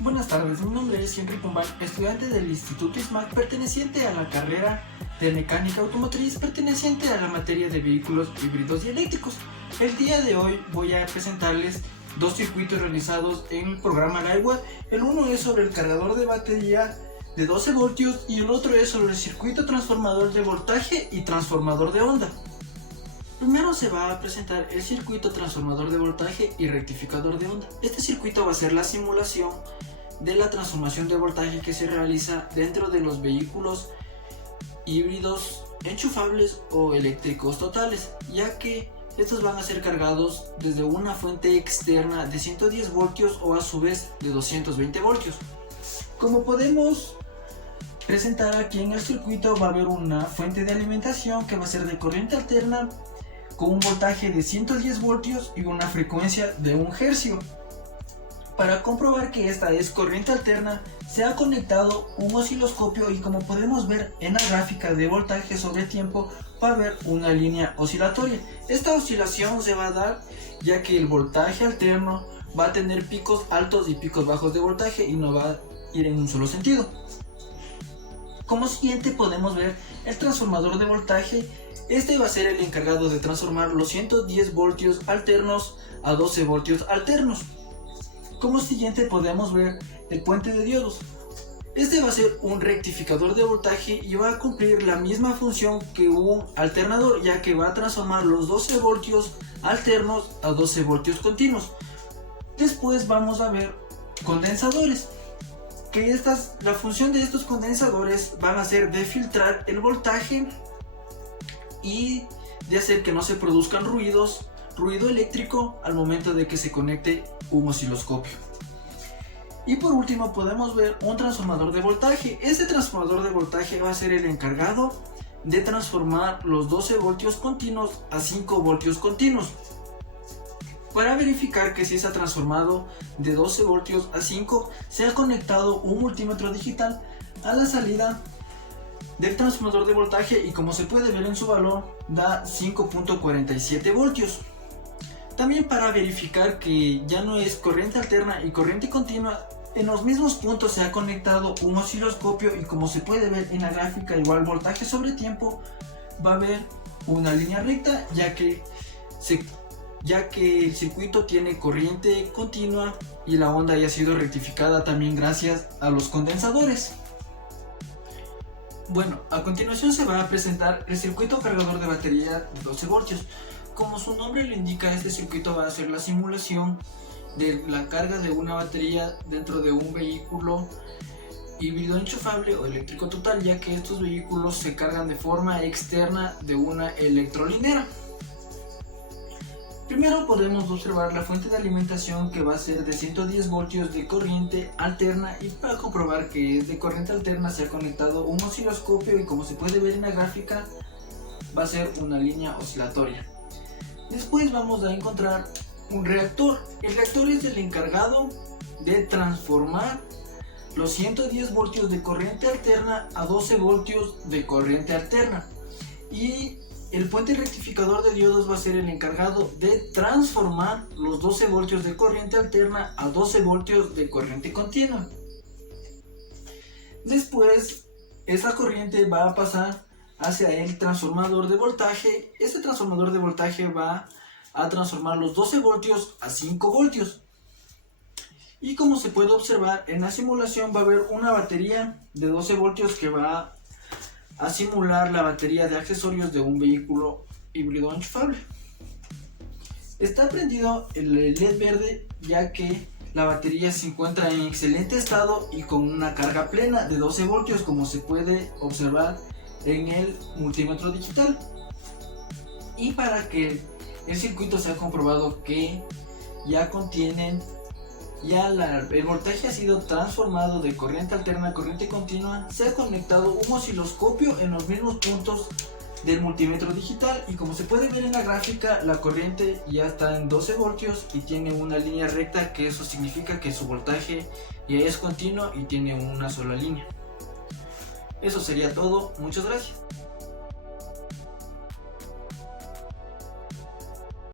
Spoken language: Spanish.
Buenas tardes, mi nombre es Henry Pumbal, estudiante del Instituto ISMAC perteneciente a la carrera de Mecánica Automotriz perteneciente a la materia de vehículos híbridos y eléctricos. El día de hoy voy a presentarles dos circuitos realizados en el programa Lightwave. El uno es sobre el cargador de batería de 12 voltios y el otro es sobre el circuito transformador de voltaje y transformador de onda. Primero se va a presentar el circuito transformador de voltaje y rectificador de onda. Este circuito va a ser la simulación de la transformación de voltaje que se realiza dentro de los vehículos híbridos enchufables o eléctricos totales, ya que estos van a ser cargados desde una fuente externa de 110 voltios o a su vez de 220 voltios. Como podemos presentar aquí en el circuito, va a haber una fuente de alimentación que va a ser de corriente alterna con un voltaje de 110 voltios y una frecuencia de 1 hercio. Para comprobar que esta es corriente alterna, se ha conectado un osciloscopio y como podemos ver en la gráfica de voltaje sobre tiempo, va a haber una línea oscilatoria. Esta oscilación se va a dar ya que el voltaje alterno va a tener picos altos y picos bajos de voltaje y no va a ir en un solo sentido. Como siguiente podemos ver el transformador de voltaje. Este va a ser el encargado de transformar los 110 voltios alternos a 12 voltios alternos. Como siguiente podemos ver el puente de diodos. Este va a ser un rectificador de voltaje y va a cumplir la misma función que un alternador, ya que va a transformar los 12 voltios alternos a 12 voltios continuos. Después vamos a ver condensadores, que la función de estos condensadores van a ser de filtrar el voltaje y de hacer que no se produzcan ruido eléctrico al momento de que se conecte un osciloscopio. Y por último podemos ver un transformador de voltaje. Este transformador de voltaje va a ser el encargado de transformar los 12 voltios continuos a 5 voltios continuos. Para verificar que si se ha transformado de 12 voltios a 5, se ha conectado un multímetro digital a la salida del transformador de voltaje y como se puede ver en su valor da 5.47 voltios. También para verificar que ya no es corriente alterna y corriente continua, en los mismos puntos se ha conectado un osciloscopio y como se puede ver en la gráfica igual voltaje sobre tiempo va a haber una línea recta ya que el circuito tiene corriente continua y la onda ya ha sido rectificada también gracias a los condensadores. Bueno, a continuación se va a presentar el circuito cargador de batería de 12 voltios. Como su nombre lo indica, este circuito va a hacer la simulación de la carga de una batería dentro de un vehículo híbrido enchufable o eléctrico total, ya que estos vehículos se cargan de forma externa de una electrolinera. Primero podemos observar la fuente de alimentación que va a ser de 110 voltios de corriente alterna y para comprobar que es de corriente alterna se ha conectado un osciloscopio y como se puede ver en la gráfica va a ser una línea oscilatoria. Después vamos a encontrar un reactor. El reactor es el encargado de transformar los 110 voltios de corriente alterna a 12 voltios de corriente alterna y el puente rectificador de diodos va a ser el encargado de transformar los 12 voltios de corriente alterna a 12 voltios de corriente continua. Después, esa corriente va a pasar hacia el transformador de voltaje. Este transformador de voltaje va a transformar los 12 voltios a 5 voltios. Y como se puede observar en la simulación va a haber una batería de 12 voltios que va a simular la batería de accesorios de un vehículo híbrido enchufable. Está prendido el LED verde ya que la batería se encuentra en excelente estado y con una carga plena de 12 voltios como se puede observar en el multímetro digital. Y para que el circuito sea comprobado que el voltaje ha sido transformado de corriente alterna a corriente continua, se ha conectado un osciloscopio en los mismos puntos del multímetro digital y como se puede ver en la gráfica la corriente ya está en 12 voltios y tiene una línea recta, que eso significa que su voltaje ya es continuo y tiene una sola línea. Eso sería todo, muchas gracias.